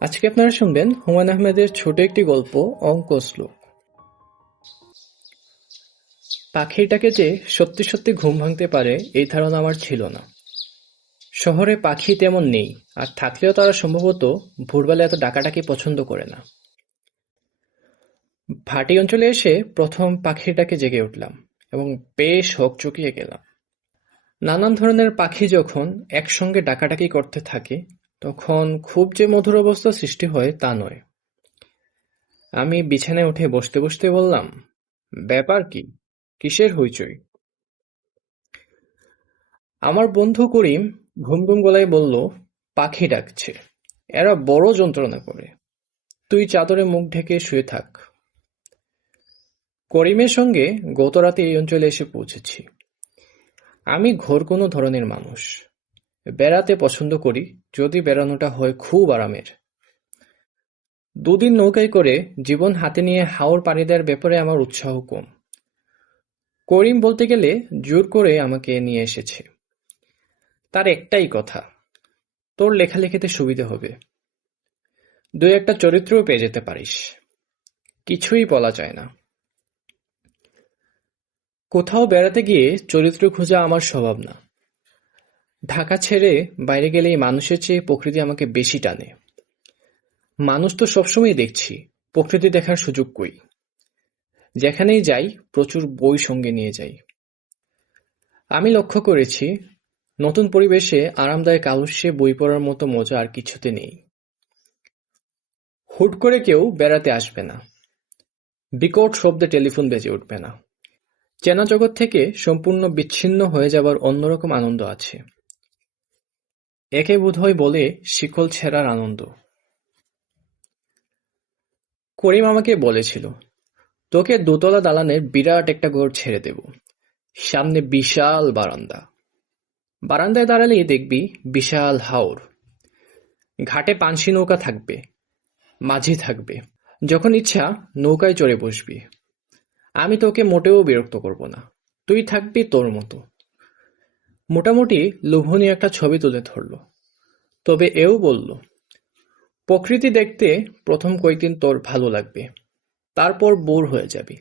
আজকে আপনারা শুনবেন হুমায়ূন আহমেদের ছোট একটি গল্প, অঙ্ক শ্লোক। পাখিটাকে যে সত্যি সত্যি ঘুম ভাঙতে পারে এই ধারণা আমার ছিল না। শহরে পাখি তেমন নেই, আর থাকলেও তারা সম্ভবত ভোরবেলা এত ডাকাডাকি পছন্দ করে না। ভাটি অঞ্চলে এসে প্রথম পাখিটাকে জেগে উঠলাম এবং বেশ হকচকিয়ে গেলাম। নানান ধরনের পাখি যখন একসঙ্গে ডাকাডাকি করতে থাকে তখন খুব যে মধুর অবস্থা সৃষ্টি হয় তা নয়। আমি বিছানায় উঠে বসতে বসতে বললাম, ব্যাপার কি? কিসের হইচই? আমার বন্ধু করিম ঘুম ঘুম গলায় বলল, পাখি ডাকছে, এরা বড় যন্ত্রণা করে, তুই চাদরে মুখ ঢেকে শুয়ে থাক। করিমের সঙ্গে গত রাতে এই অঞ্চলে এসে পৌঁছেছি। আমি ঘোর কোনো ধরনের মানুষ, বেড়াতে পছন্দ করি, যদি বেড়ানোটা হয় খুব আরামের। দুদিন নৌকায় করে জীবন হাতে নিয়ে হাওর পাড়ি দেওয়ার ব্যাপারে আমার উৎসাহ কম। করিম বলতে গেলে জোর করে আমাকে নিয়ে এসেছে। তার একটাই কথা, তোর লেখালেখিতে সুবিধে হবে, দুই একটা চরিত্রও পেয়ে যেতে পারিস। কিছুই বলা যায় না। কোথাও বেড়াতে গিয়ে চরিত্র খোঁজা আমার স্বভাব না। ঢাকা ছেড়ে বাইরে গেলেই মানুষের চেয়ে প্রকৃতি আমাকে বেশি টানে। মানুষ তো সবসময় দেখছি, প্রকৃতি দেখার সুযোগ কই। যেখানেই যাই প্রচুর বই সঙ্গে নিয়ে যাই। আমি লক্ষ্য করেছি, নতুন পরিবেশে আরামদায়ক আলস্যে বই পড়ার মতো মজা আর কিছুতে নেই। হুট করে কেউ বেড়াতে আসবে না, বিকট শব্দে টেলিফোন বেজে উঠবে না। চেনা জগৎ থেকে সম্পূর্ণ বিচ্ছিন্ন হয়ে যাবার অন্যরকম আনন্দ আছে। একে বোধহয় বলে শিকল ছেঁড়ার আনন্দ। করিম আমাকে বলেছিল, তোকে দোতলা দালানের বিরাট একটা ঘর ছেড়ে দেব, সামনে বিশাল বারান্দা। বারান্দায় দাঁড়ালেই দেখবি বিশাল হাওর, ঘাটে পানসি নৌকা থাকবে, মাঝি থাকবে। যখন ইচ্ছা নৌকায় চড়ে বসবি। আমি তোকে মোটেও বিরক্ত করব না, তুই থাকবি তোর মতো। মোটামুটি লোভনীয় একটা ছবি তুলে ধরল। তবে এও বলল, প্রকৃতি দেখতে প্রথম কয়েকদিন তোর ভালো লাগবে, তারপর বোর হয়ে যাবি।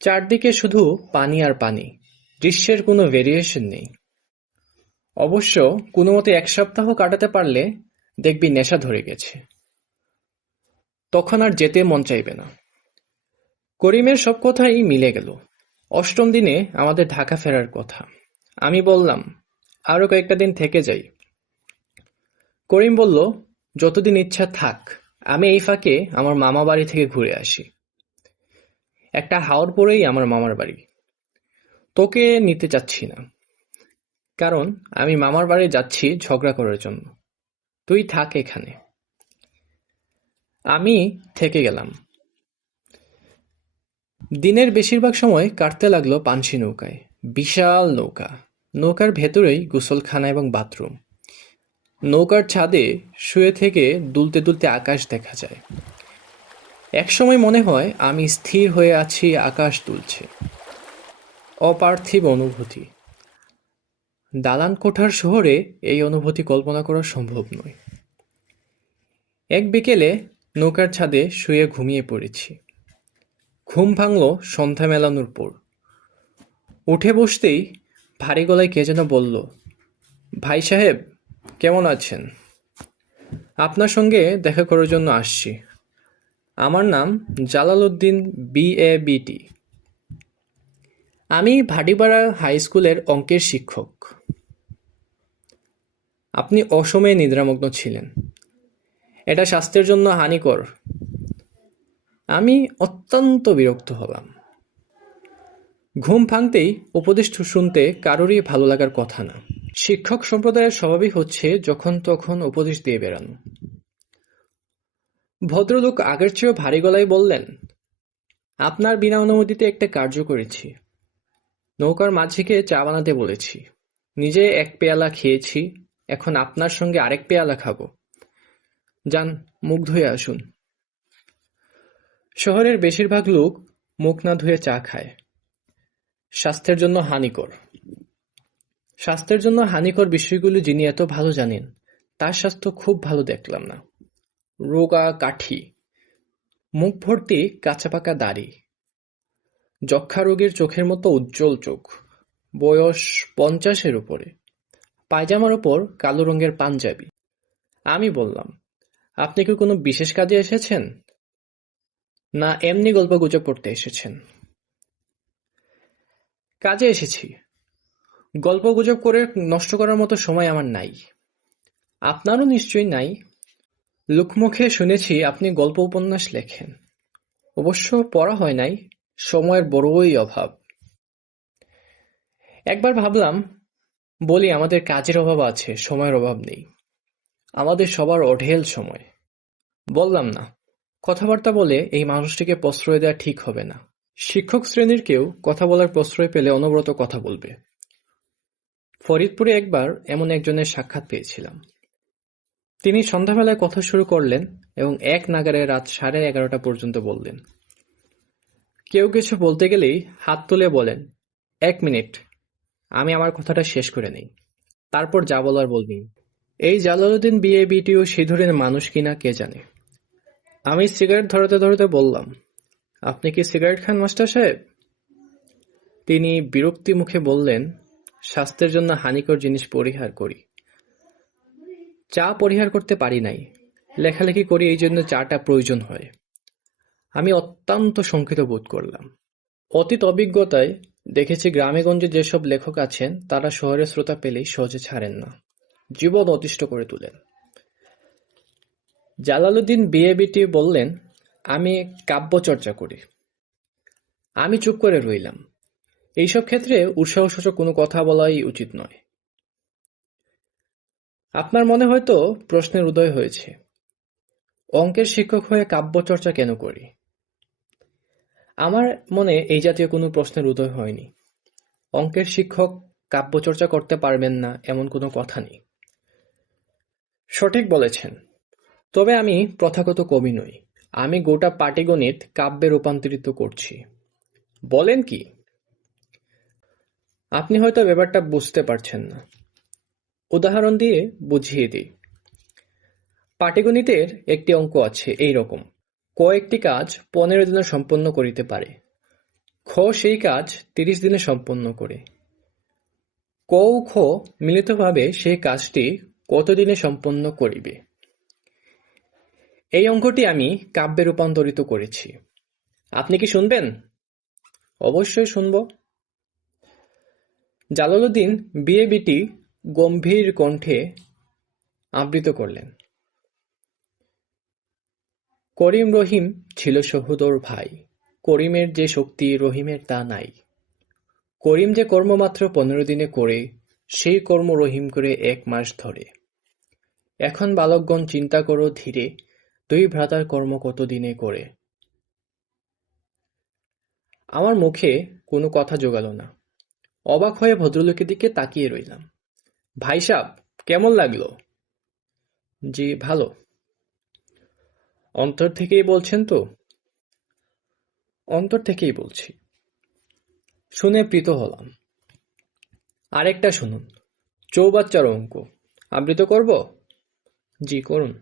চারদিকে শুধু পানি আর পানি, দৃশ্যের কোনো ভেরিয়েশন নেই। অবশ্য কোনোমতে এক সপ্তাহ কাটাতে পারলে দেখবি নেশা ধরে গেছে, তখন আর যেতে মন চাইবে না। করিমের সব কথাই মিলে গেল। অষ্টম দিনে আমাদের ঢাকা ফেরার কথা। আমি বললাম, আরো কয়েকটা দিন থেকে যাই। করিম বলল, যতদিন ইচ্ছা থাক, আমি এই ফাঁকে আমার মামা বাড়ি থেকে ঘুরে আসি। একটা হাওর পরেই আমার মামার বাড়ি। তোকে নিতে চাচ্ছি না, কারণ আমি মামার বাড়ি যাচ্ছি ঝগড়া করার জন্য। তুই থাক এখানে। আমি থেকে গেলাম। দিনের বেশিরভাগ সময় কাটতে লাগলো পানসি নৌকায়। বিশাল নৌকা, নৌকার ভেতরেই গোসলখানা এবং বাথরুম। নৌকার ছাদে শুয়ে থেকে দুলতে দুলতে আকাশ দেখা যায়। একসময় মনে হয় আমি স্থির হয়ে আছি, আকাশ দুলছে। অপার্থিব অনুভূতি। দালান কোঠার শহরে এই অনুভূতি কল্পনা করা সম্ভব নয়। এক বিকেলে নৌকার ছাদে শুয়ে ঘুমিয়ে পড়েছি। ঘুম ভাঙল সন্ধ্যা মেলানোর পর। উঠে বসতেই ভারী গলায় কে যেন বলল, ভাই সাহেব, কেমন আছেন? আপনার সঙ্গে দেখা করার জন্য আসছি। আমার নাম জালালউদ্দিন, BA BT। আমি ভাটিপাড়া হাই স্কুলের অঙ্কের শিক্ষক। আপনি অসময়ে নিদ্রামগ্ন ছিলেন, এটা স্বাস্থ্যের জন্য হানিকর। আমি অত্যন্ত বিরক্ত হলাম। ঘুম ভাঙতেই উপদেশ শুনতে কারোরই ভালো লাগার কথা না। শিক্ষক সম্প্রদায়ের স্বভাবই হচ্ছে যখন তখন উপদেশ দিয়ে বেড়ানো। ভদ্রলোক আগের চেয়েও ভারী গলায় বললেন, আপনার বিনা অনুমতিতে একটা কার্য করেছি। নৌকার মাঝিকে চা বানাতে বলেছি, নিজে এক পেয়ালা খেয়েছি, এখন আপনার সঙ্গে আরেক পেয়ালা খাবো। যান, মুখ ধুয়ে আসুন। শহরের বেশিরভাগ লোক মুখ না ধুয়ে চা খায়। স্বাস্থ্যের জন্য হানিকর। স্বাস্থ্যের জন্য হানিকর বিষয়গুলো যিনি এত ভালো জানেন, তার স্বাস্থ্য খুব ভালো দেখলাম না। রোগা কাঠি, মুখ ভর্তি কাঁচা পাকা দাড়ি, যক্ষ্মা রোগীর চোখের মতো উজ্জ্বল চোখ, বয়স 50-এর উপরে, পায়জামার উপর কালো রঙের পাঞ্জাবি। আমি বললাম, আপনি কি কোনো বিশেষ কাজে এসেছেন, না এমনি গল্পগুজব করতে এসেছেন? কাজে এসেছি। গল্পগুজব করে নষ্ট করার মতো সময় আমার নাই। আপনারও নিশ্চয়ই নাই। লোকমুখে শুনেছি আপনি গল্প উপন্যাস লেখেন। অবশ্য পড়া হয় নাই, সময়ের বড়ই অভাব। একবার ভাবলাম, বলি আমাদের কাজের অভাব আছে, সময়ের অভাব নেই। আমাদের সবার অঢেল সময়। বললাম না, কথাবার্তা বলে এই মানুষটিকে প্রশ্রয় দেওয়া ঠিক হবে না। শিক্ষক শ্রেণীর কেউ কথা বলার প্রশ্রয় পেলে অনবরত কথা বলবে। ফরিদপুরে একবার এমন একজনের সাক্ষাৎ পেয়েছিলাম। তিনি সন্ধ্যাবেলায় কথা শুরু করলেন এবং এক নাগাড়ে রাত 11:30 পর্যন্ত বললেন। কেউ কিছু বলতে গেলেই হাত তুলে বলেন, 1 মিনিট, আমি আমার কথাটা শেষ করে নেই, তারপর যা বলার বলবি। এই জালালউদ্দিন বিএবিটিও সে ধরনের মানুষ কিনা কে জানে। আমি সিগারেট ধরাতে ধরাতে বললাম, আপনি কি সিগারেট খান মাস্টার সাহেব? তিনি বিরক্তি মুখে বললেন, স্বাস্থ্যের জন্য হানিকর জিনিস পরিহার করি। চা পরিহার করতে পারি নাই, লেখালেখি করি, এই জন্য চাটা প্রয়োজন হয়। আমি অত্যন্ত শঙ্কিত বোধ করলাম। অতীত অভিজ্ঞতায় দেখেছি গ্রামেগঞ্জে যেসব লেখক আছেন তারা শহরের শ্রোতা পেলেই সহজে ছাড়েন না, জীবন অতিষ্ঠ করে তোলেন। জালালউদ্দিন বিএবিটি বললেন, আমি কাব্য চর্চা করি। আমি চুপ করে রইলাম। এইসব ক্ষেত্রে উৎসাহসূচক কোনো কথা বলাই উচিত নয়। আপনার মনে হয়তো প্রশ্নের উদয় হয়েছে, অঙ্কের শিক্ষক হয়ে কাব্য চর্চা কেন করি? আমার মনে এই জাতীয় কোনো প্রশ্নের উদয় হয়নি। অঙ্কের শিক্ষক কাব্যচর্চা করতে পারবেন না এমন কোনো কথা নেই। সঠিক বলেছেন, তবে আমি প্রথাগত কবি নই। আমি গোটা পাটিগণিত কাব্যে রূপান্তরিত করছি। বলেন কি? আপনি হয়তো ব্যাপারটা বুঝতে পারছেন না। উদাহরণ দিয়ে বুঝিয়ে দিই। পাটিগণিতের একটি অঙ্ক আছে এই রকম, ক একটি কাজ 15 দিনে সম্পন্ন করিতে পারে, খ সেই কাজ 30 দিনে সম্পন্ন করে, ক ও খ মিলিতভাবে সেই কাজটি কত দিনে সম্পন্ন করিবে। এই অঙ্কটি আমি কাব্যে রূপান্তরিত করেছি। আপনি কি শুনবেন? অবশ্যই শুনব। জালালউদ্দিন বিএবিটি গম্ভীর কণ্ঠে আবৃত্তি করলেন। করিম রহিম ছিল সহোদর ভাই, করিমের যে শক্তি রহিমের তা নাই। করিম যে কর্ম মাত্র 15 দিনে করে, সেই কর্ম রহিম করে 1 মাস ধরে। এখন বালকগণ চিন্তা করো ধীরে, 2 ভ্রাতার কর্ম কত দিনে করে। আমার মুখে কোনো কথা জোগালো না। অবাক হয়ে ভদ্রলোকের দিকে তাকিয়ে রইলাম। ভাই সাব, কেমন লাগলো? জি ভালো। অন্তর থেকেই বলছেন তো? অন্তর থেকেই বলছি। শুনে প্রীত হলাম। আরেকটা শুনুন, চৌবাচ্চার অঙ্ক আবৃত্তি করব? জি করুন।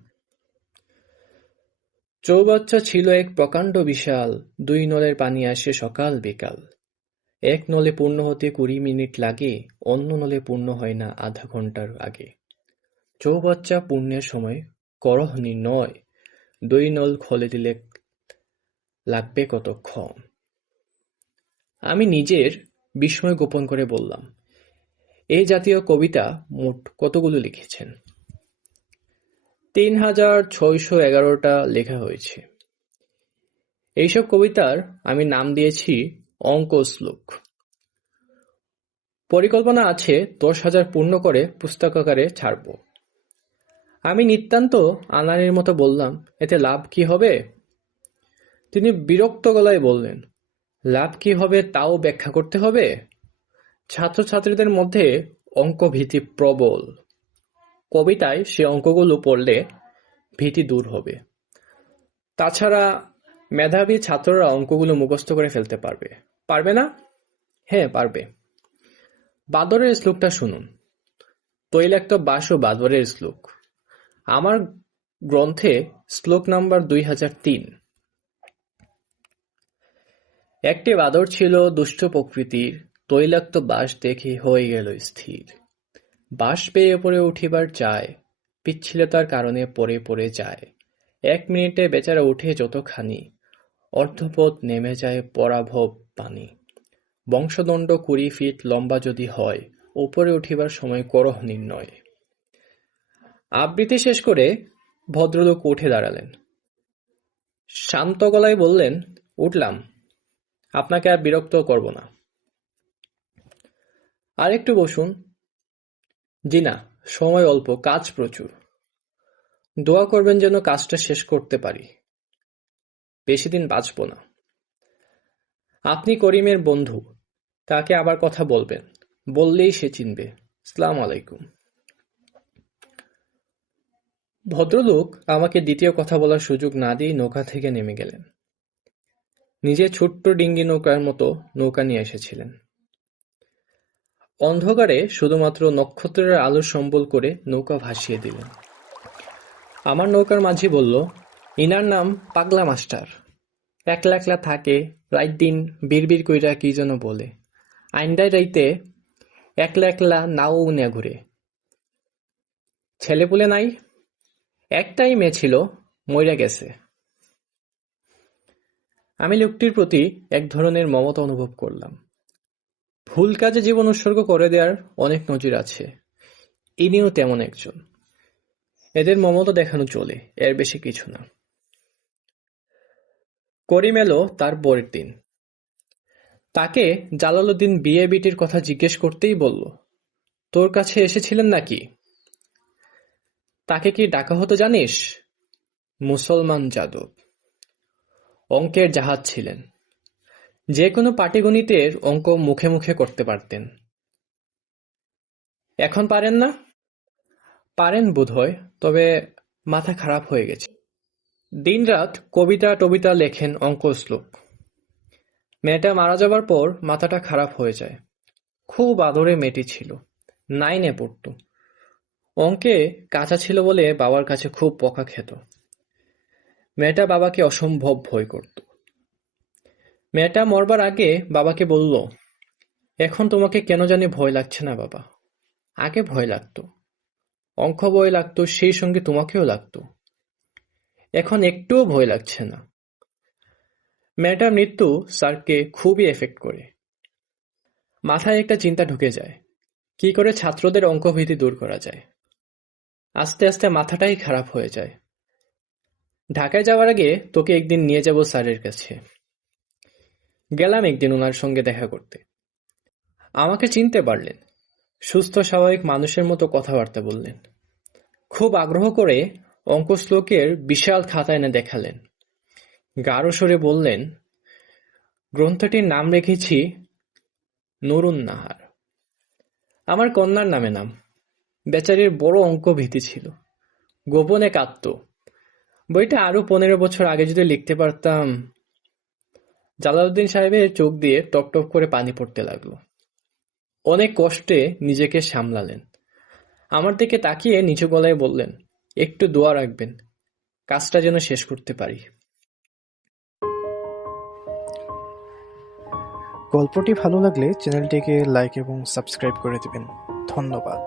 চৌবাচ্চা ছিল এক প্রকাণ্ড বিশাল, 2 নলের পানি আসে সকাল বিকাল। এক নলে পূর্ণ হতে 20 মিনিট লাগে, অন্য নলে পূর্ণ হয় না আধা ঘন্টার আগে। চৌবাচ্চা পূর্ণের সময় করহ নির্ণয়, 2 নল খোলে দিলে লাগবে কতক্ষণ। আমি নিজের বিস্ময় গোপন করে বললাম, এই জাতীয় কবিতা মোট কতগুলো লিখেছেন? 3611টা লেখা হয়েছে। এইসব কবিতার আমি নাম দিয়েছি অঙ্ক শ্লোক। পরিকল্পনা আছে 10,000 পূর্ণ করে পুস্তকাকারে ছাড়ব। আমি নিতান্ত আনাড়ির মতো বললাম, এতে লাভ কি হবে? তিনি বিরক্ত গলায় বললেন, লাভ কি হবে তাও ব্যাখ্যা করতে হবে? ছাত্রছাত্রীদের মধ্যে অঙ্কভীতি প্রবল। কবিতায় সে অঙ্কগুলো পড়লে ভীতি দূর হবে। তাছাড়া মেধাবী ছাত্ররা অঙ্কগুলো মুখস্থ করে ফেলতে পারবে। পারবে না? হ্যাঁ পারবে। বাদরের শ্লোকটা শুনুন। তৈলাক্ত বাস ও বাদরের শ্লোক। আমার গ্রন্থে শ্লোক নাম্বার 2003। একটি বাদর ছিল দুষ্ট প্রকৃতির, তৈলাক্ত বাঁশ দেখে হয়ে গেল স্থির। বাঁশ পেয়ে উপরে উঠিবার চায়, পিচ্ছিলতার কারণে পড়ে পড়ে যায়। 1 মিনিটে বেচারা উঠে যতখানি, অর্ধপথ নেমে যায় পরাভব পানি। বংশদণ্ড 20 ফিট লম্বা যদি হয়, উপরে উঠিবার সময় করহ নির্ণয়। আবৃত্তি শেষ করে ভদ্রলোক উঠে দাঁড়ালেন। শান্ত গলায় বললেন, উঠলাম, আপনাকে আর বিরক্ত করব না। আর একটু বসুন। জি না, সময় অল্প, কাজ প্রচুর। দোয়া করবেন যেন কাজটা শেষ করতে পারি। বেশি দিন বাঁচব না। আপনি করিমের বন্ধু, তাকে আবার কথা বলবেন, বললেই সে চিনবে। আসসালামু আলাইকুম। ভদ্রলোক আমাকে দ্বিতীয় কথা বলার সুযোগ না দিয়ে নৌকা থেকে নেমে গেলেন। নিজে ছোট্ট ডিঙ্গি নৌকার মতো নৌকা নিয়ে এসেছিলেন। অন্ধকারে শুধুমাত্র নক্ষত্রের আলো সম্বল করে নৌকা ভাসিয়ে দিলেন। আমার নৌকার মাঝি বলল, ইনার নাম পাগলা মাস্টার। একলা একলা থাকে, রাত দিন বিড়বিড় কইরা কি যেন বলে। আইন্দায় রাইতে একলা একলা নাও উনিয়া ঘুরে। ছেলেপুলে নাই, একটাই মেয়ে ছিল, মইরা গেছে। আমি লোকটির প্রতি এক ধরনের মমতা অনুভব করলাম। ভুল কাজে জীবন উৎসর্গ করে দেওয়ার অনেক নজির আছে, ইনিও তেমন একজন। এদের মমতা দেখানো চলে, এর বেশি কিছু না। করিম এলো তার পরের দিন। তাকে জালালউদ্দিন বিয়ে বিটির কথা জিজ্ঞেস করতেই বলল, তোর কাছে এসেছিলেন নাকি? তাকে কি ডাকা হতো জানিস? মুসলমান যাদব। অঙ্কের জাহাজ ছিলেন। যে কোনো পাটিগণিতের অঙ্ক মুখে মুখে করতে পারতেন। এখন পারেন না? পারেন বোধহয়, তবে মাথা খারাপ হয়ে গেছে। দিনরাত কবিতা টবিতা লেখেন, অঙ্ক শ্লোক। মেয়েটা মারা যাবার পর মাথাটা খারাপ হয়ে যায়। খুব আদরে মেয়েটি ছিল, 9-এ পড়তো। অঙ্কে কাঁচা ছিল বলে বাবার কাছে খুব বকা খেত। মেয়েটা বাবাকে অসম্ভব ভয় করত। মেয়েটা মরবার আগে বাবাকে বলল, এখন তোমাকে কেন জানি ভয় লাগছে না বাবা। আগে ভয় লাগতো, অঙ্ক ভয় লাগতো, সেই সঙ্গে তোমাকেও লাগতো। এখন একটুও ভয় লাগছে না। মেয়েটার মৃত্যু স্যারকে খুবই এফেক্ট করে। মাথায় একটা চিন্তা ঢুকে যায়, কি করে ছাত্রদের অঙ্কভীতি দূর করা যায়। আস্তে আস্তে মাথাটাই খারাপ হয়ে যায়। ঢাকায় যাওয়ার আগে তোকে একদিন নিয়ে যাব স্যারের কাছে। গেলাম একদিন ওনার সঙ্গে দেখা করতে। আমাকে চিনতে পারলেন, সুস্থ স্বাভাবিক মানুষের মতো কথাবার্তা বললেন। খুব আগ্রহ করে অঙ্ক শ্লোকের বিশাল খাতা এনে দেখালেন। গাঢ় স্বরে বললেন, গ্রন্থটির নাম রেখেছি নুরুন নাহার। আমার কন্যার নামে নাম। বেচারির বড় অঙ্ক ভীতি ছিল, গোপনে কাঁদত। বইটা আরো 15 বছর আগে যদি লিখতে পারতাম। জালালউদ্দিন সাহেবের চোখ দিয়ে টপ টপ করে পানি পড়তে লাগলো। অনেক কষ্টে নিজেকে সামলালেন। আমার দিকে তাকিয়ে নিচু গলায় বললেন, একটু দোয়া রাখবেন, কাজটা যেন শেষ করতে পারি। গল্পটি ভালো লাগলে চ্যানেলটিকে লাইক এবং সাবস্ক্রাইব করে দিবেন। ধন্যবাদ।